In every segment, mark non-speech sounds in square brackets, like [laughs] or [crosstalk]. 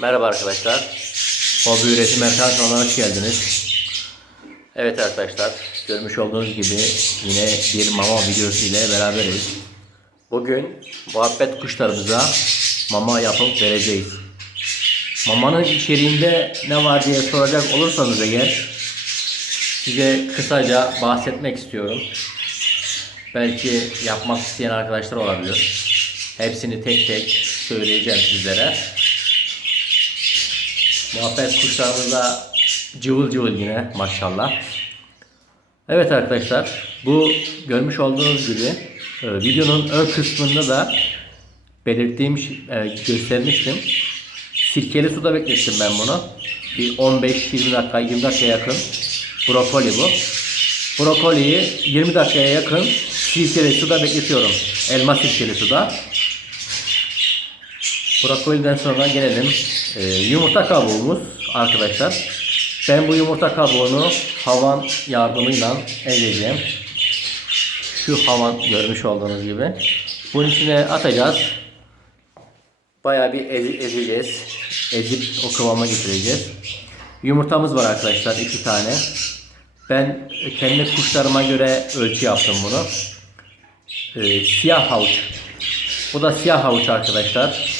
Merhaba arkadaşlar. Hobi Üretim Erkan kanalına hoş geldiniz. Evet arkadaşlar, görmüş olduğunuz gibi yine bir mama videosu ile beraberiz. Bugün muhabbet kuşlarımıza mama yapıp vereceğiz. Mamanın içeriğinde ne var diye soracak olursanız eğer size kısaca bahsetmek istiyorum. Belki yapmak isteyen arkadaşlar olabilir. Hepsini tek tek söyleyeceğim sizlere. Muhabbet kuşlarımız da cıvıl cıvıl yine maşallah. Evet arkadaşlar bu görmüş olduğunuz gibi e, videonun ön kısmında da belirttiğim e, göstermiştim. Sirkeli suda beklettim ben bunu. Bir 15-20 dakika 20 dakika yakın brokoli bu. Brokoliyi 20 dakikaya yakın sirkeli suda bekletiyorum. Elma sirkeli suda. Brokoliden sonra gelelim. Ee, yumurta kabuğumuz arkadaşlar. Ben bu yumurta kabuğunu havan yardımıyla ezeceğim. Şu havan görmüş olduğunuz gibi. Bunun içine atacağız. Bayağı bir ezi- ezeceğiz. Ezip o kıvama getireceğiz. Yumurtamız var arkadaşlar iki tane. Ben kendi kuşlarıma göre ölçü yaptım bunu. Ee, siyah havuç. Bu da siyah havuç arkadaşlar.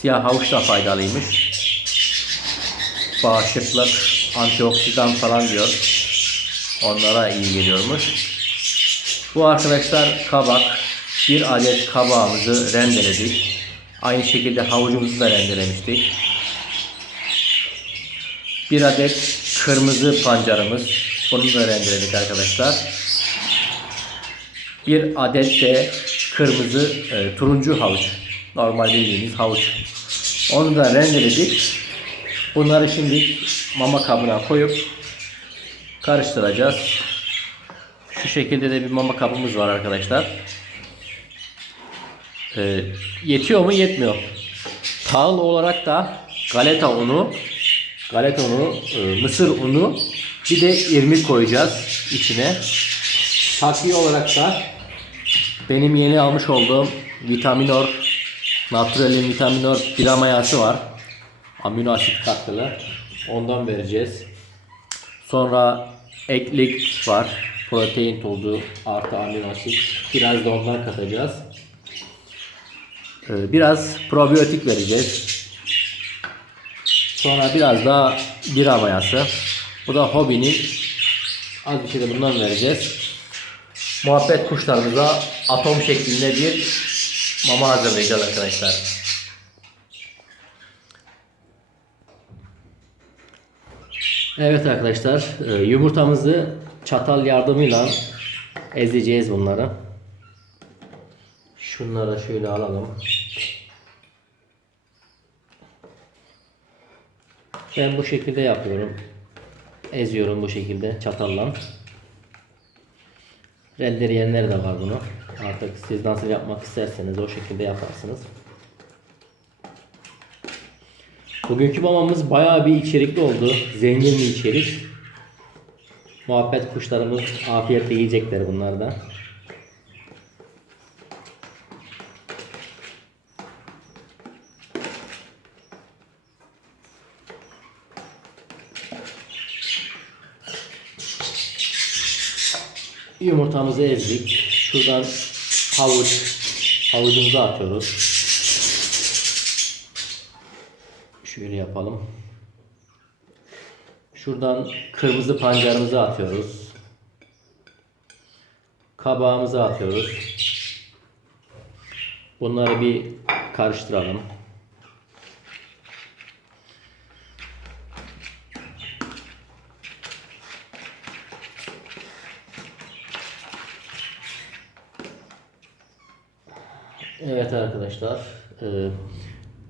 Siyah havuç da faydalıymış. Bağışıklık, antioksidan falan diyor. Onlara iyi geliyormuş. Bu arkadaşlar kabak. Bir adet kabağımızı rendeledik. Aynı şekilde havucumuzu da rendelemiştik. Bir adet kırmızı pancarımız. Bunu da rendeledik arkadaşlar. Bir adet de kırmızı e, turuncu havuç. Normal bildiğimiz havuç. Onu da rendeledik. Bunları şimdi mama kabına koyup karıştıracağız. Şu şekilde de bir mama kabımız var arkadaşlar. E, yetiyor mu? Yetmiyor. Tahıl olarak da galeta unu, galeta unu, e, mısır unu, bir de irmik koyacağız içine. Takviye olarak da benim yeni almış olduğum Vitaminor Natural'in Vitaminor Diramayası var. Amino asit katkılı. Ondan vereceğiz. Sonra eklik var. Protein tozu artı amino asit. Biraz da ondan katacağız. Ee, Biraz probiyotik vereceğiz. Sonra biraz daha bira mayası. Bu da hobinin az bir şey de bundan vereceğiz. Muhabbet kuşlarımıza atom şeklinde bir mama hazırlayacağız arkadaşlar. Evet arkadaşlar e, yumurtamızı çatal yardımıyla ezeceğiz bunları. Şunları şöyle alalım. Ben bu şekilde yapıyorum. Eziyorum bu şekilde çatalla. Rendeleyenler de var bunu. Artık siz nasıl yapmak isterseniz o şekilde yaparsınız. Bugünkü mamamız bayağı bir içerikli oldu. Zengin bir içerik. Muhabbet kuşlarımız afiyetle yiyecekler bunlar Yumurtamızı ezdik. Şuradan havuç, havucumuzu atıyoruz. Şöyle yapalım. Şuradan kırmızı pancarımızı atıyoruz. Kabağımızı atıyoruz. Bunları bir karıştıralım. Evet arkadaşlar. e,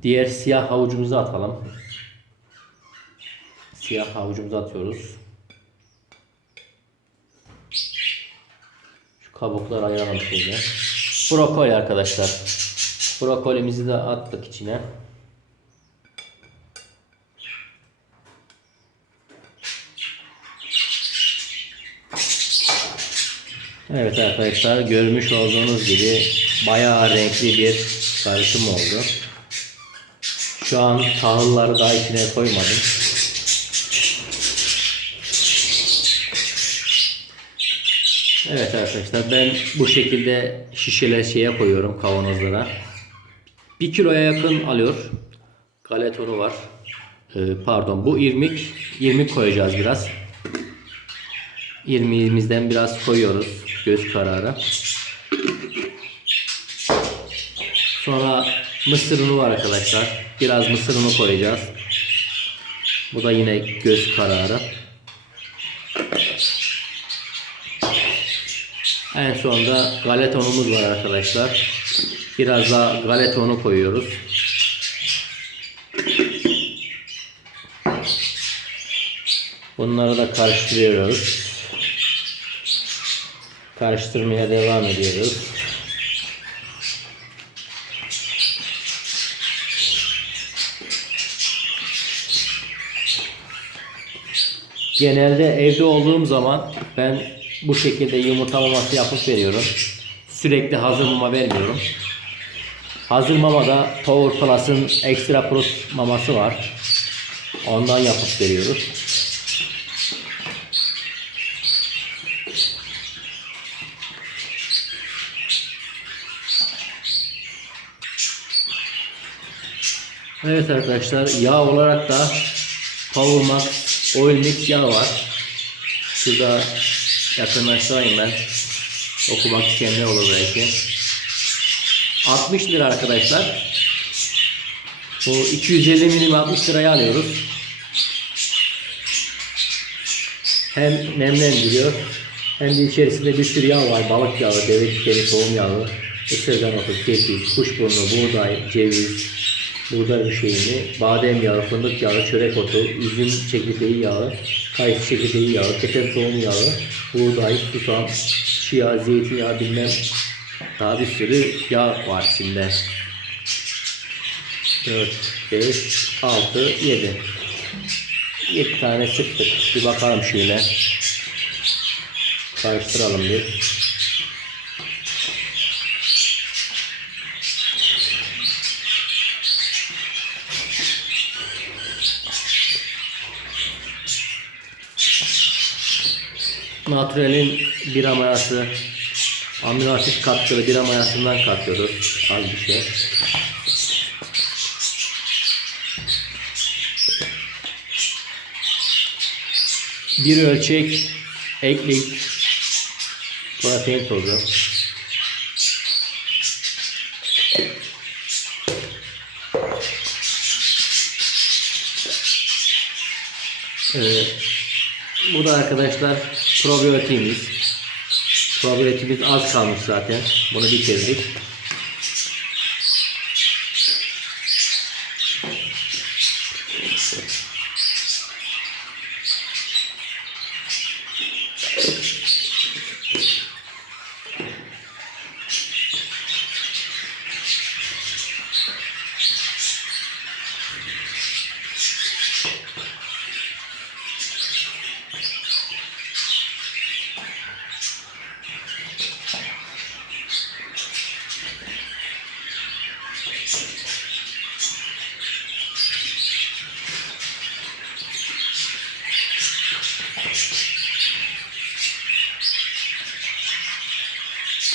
diğer siyah havucumuzu atalım. Siyah havucumuzu atıyoruz. Şu kabukları ayıralım şöyle. Brokoli arkadaşlar. Brokolimizi de attık içine. Evet arkadaşlar görmüş olduğunuz gibi bayağı renkli bir karışım oldu. Şu an tahılları daha içine koymadım. Evet arkadaşlar ben bu şekilde şişeler şeye koyuyorum kavanozlara. 1 kiloya yakın alıyor. Galetonu var. Ee, pardon bu irmik. irmik koyacağız biraz. İrmiğimizden biraz koyuyoruz. Göz kararı. Sonra mısır unu var arkadaşlar. Biraz mısır unu koyacağız. Bu da yine göz kararı. En sonunda galeta unumuz var arkadaşlar. Biraz daha galeta unu koyuyoruz. Bunları da karıştırıyoruz. Karıştırmaya devam ediyoruz. Genelde evde olduğum zaman ben bu şekilde yumurta maması yapıp veriyorum. Sürekli hazır mama vermiyorum. Hazır mamada Power Plus'ın Extra Plus maması var. Ondan yapıp veriyoruz. Evet arkadaşlar yağ olarak da Power Max Oil Mix yağ var. Şurada yakınlaştırayım ben. Okumak isteyenler olur belki. 60 lira arkadaşlar. Bu 250 milim 60 liraya alıyoruz. Hem nemlendiriyor hem de içerisinde bir sürü yağ var. Balık yağı, deve çiçeği, tohum yağı, ısırgan otu, kekik, kuşburnu, buğday, ceviz, buğday şeyini, badem yağı, fındık yağı, çörek otu, üzüm çekirdeği yağı, kayısı çekirdeği yağı, keten tohum yağı, buğday, susam, çiğ zeytinyağı bilmem daha bir sürü yağ var içinde. 4, 5, 6, 7. 7 tane sıktık. Bir bakalım şöyle. Karıştıralım bir. Natural'in bir amayası amino asit katkılı bir amayasından katıyoruz. Az bir şey. Bir ölçek eklik protein tozu. Ee, bu da arkadaşlar probiyotiğimiz. Probiyotiğimiz az kalmış zaten. Bunu bitirdik.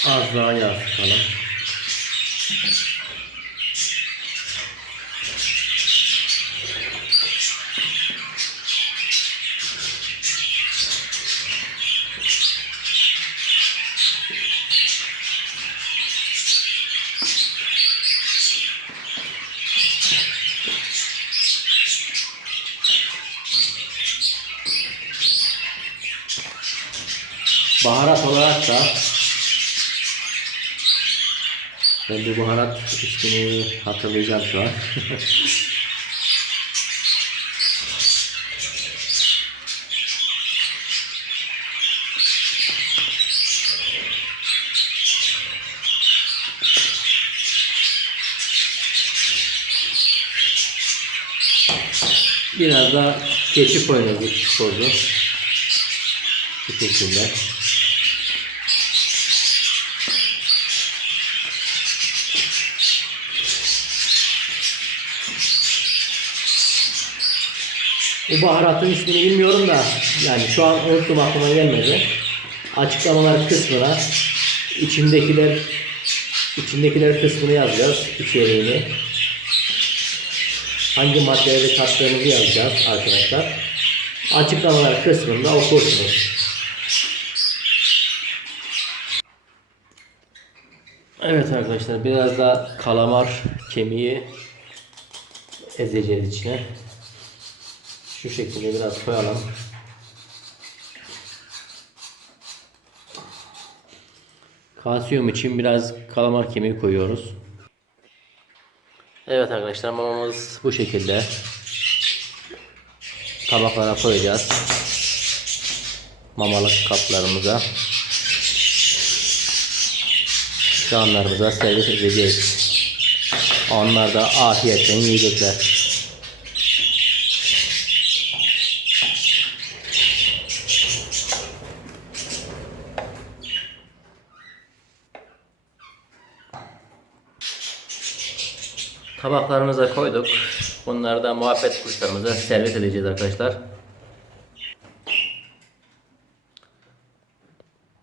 Az daha yağ sıkalım. Baharat olarak da bu baharat ismini hatırlayacağım şu an. Biraz da keçi koyuyoruz tozu. Bu şekilde. Bu baharatın ismini bilmiyorum da yani şu an unuttum aklıma gelmedi. Açıklamalar kısmına içindekiler içindekiler kısmını yazacağız. içeriğini. Hangi maddeleri kattığımızı yazacağız arkadaşlar. Açıklamalar kısmında okursunuz. Evet arkadaşlar biraz da kalamar kemiği ezeceğiz içine. Şu şekilde biraz koyalım. Kalsiyum için biraz kalamar kemiği koyuyoruz. Evet arkadaşlar mamamız bu şekilde. Tabaklara koyacağız. Mamalık kaplarımıza. Canlarımıza servis edeceğiz. Onlar da afiyetle yiyecekler. Tabaklarımıza koyduk. Bunları da muhabbet kuşlarımıza servis edeceğiz arkadaşlar.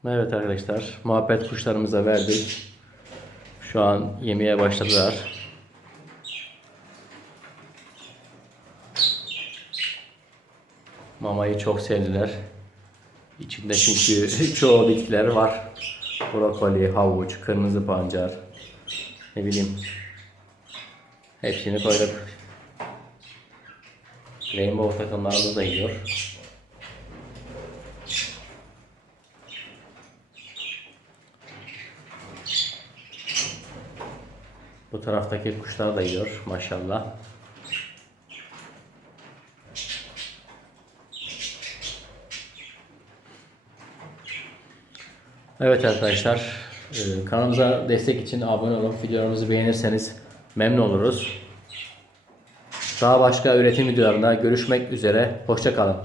Evet arkadaşlar, muhabbet kuşlarımıza verdik. Şu an yemeye başladılar. Mamayı çok sevdiler. İçinde çünkü [laughs] çoğu bitkiler var. Brokoli, havuç, kırmızı pancar, ne bileyim Hepsini koyduk. Rainbow takımlarımız da yiyor. Bu taraftaki kuşlar da yiyor maşallah. Evet arkadaşlar e, kanalımıza destek için abone olup videolarımızı beğenirseniz memnun oluruz. Daha başka üretim videolarında görüşmek üzere. Hoşçakalın.